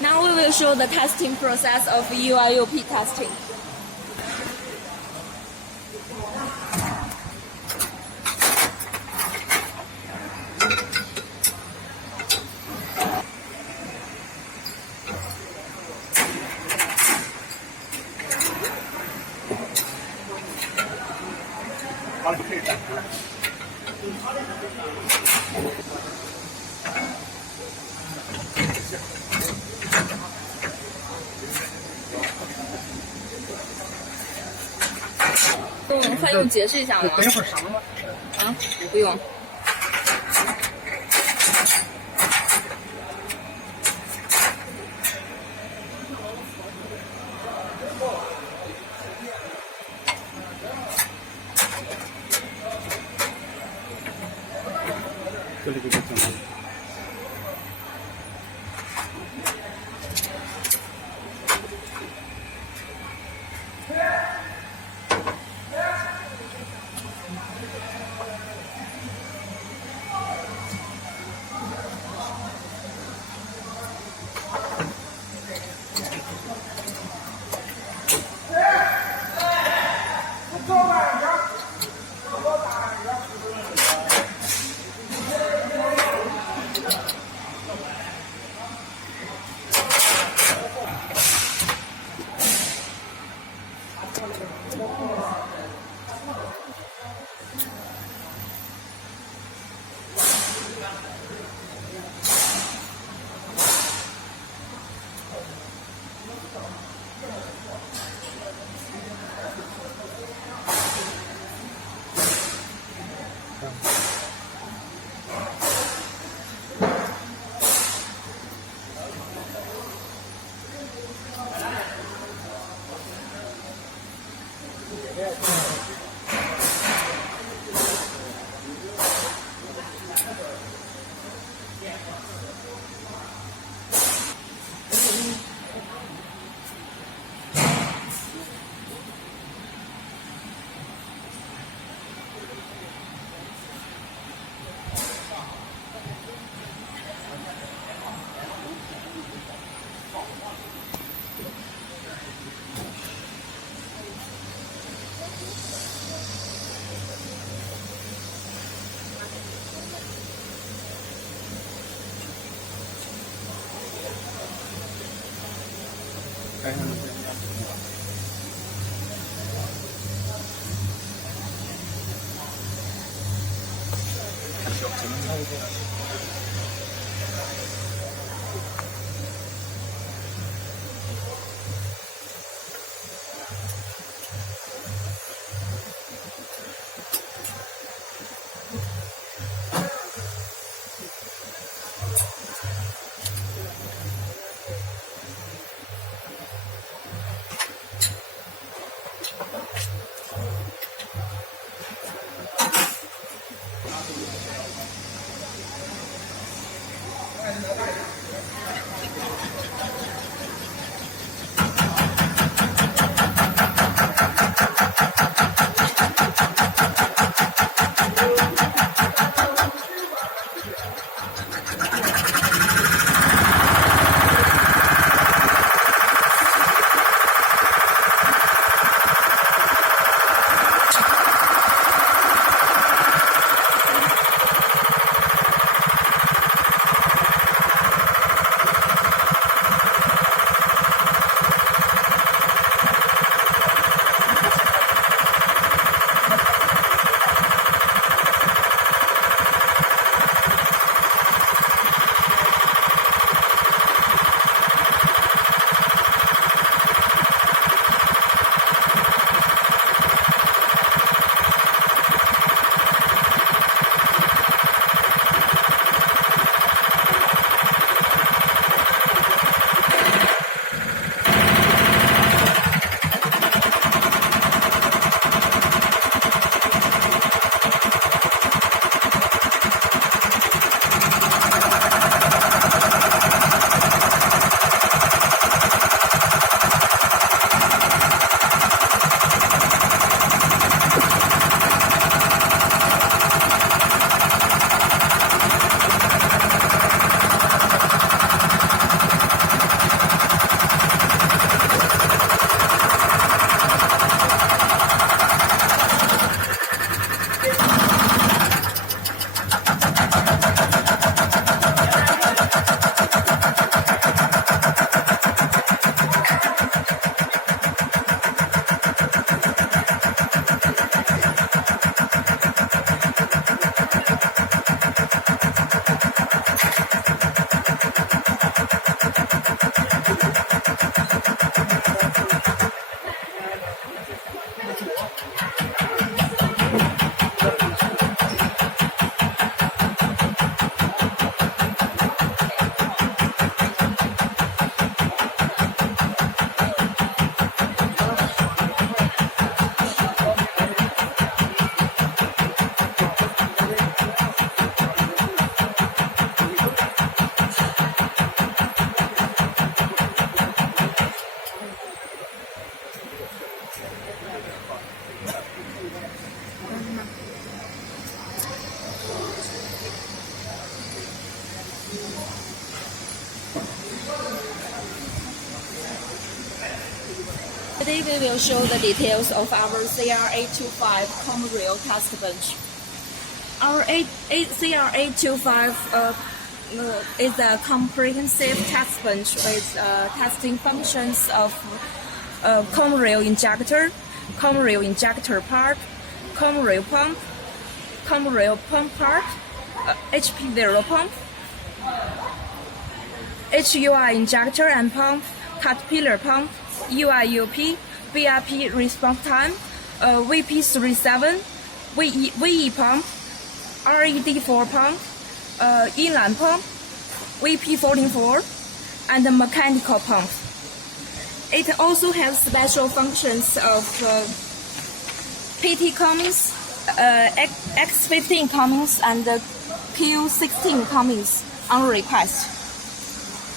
Now we will show the testing process of EUIEUP testing.翻译解释一下吗？等一会儿上吗？啊，不用。这里给我讲。Today we will show the details of our CR825 common rail test bench. Our CR825 is a comprehensive test bench with testing functions of common rail injector part, common rail pump part, HP0 pump, HUI injector and pump, caterpillar pump, EUIEUP, BRP response time, VP37, VE pump, RED4 pump, inline pump, VP44, and the mechanical pump. It also has special functions of PT Cummins, X15 Cummins, and Q16 Cummins on request.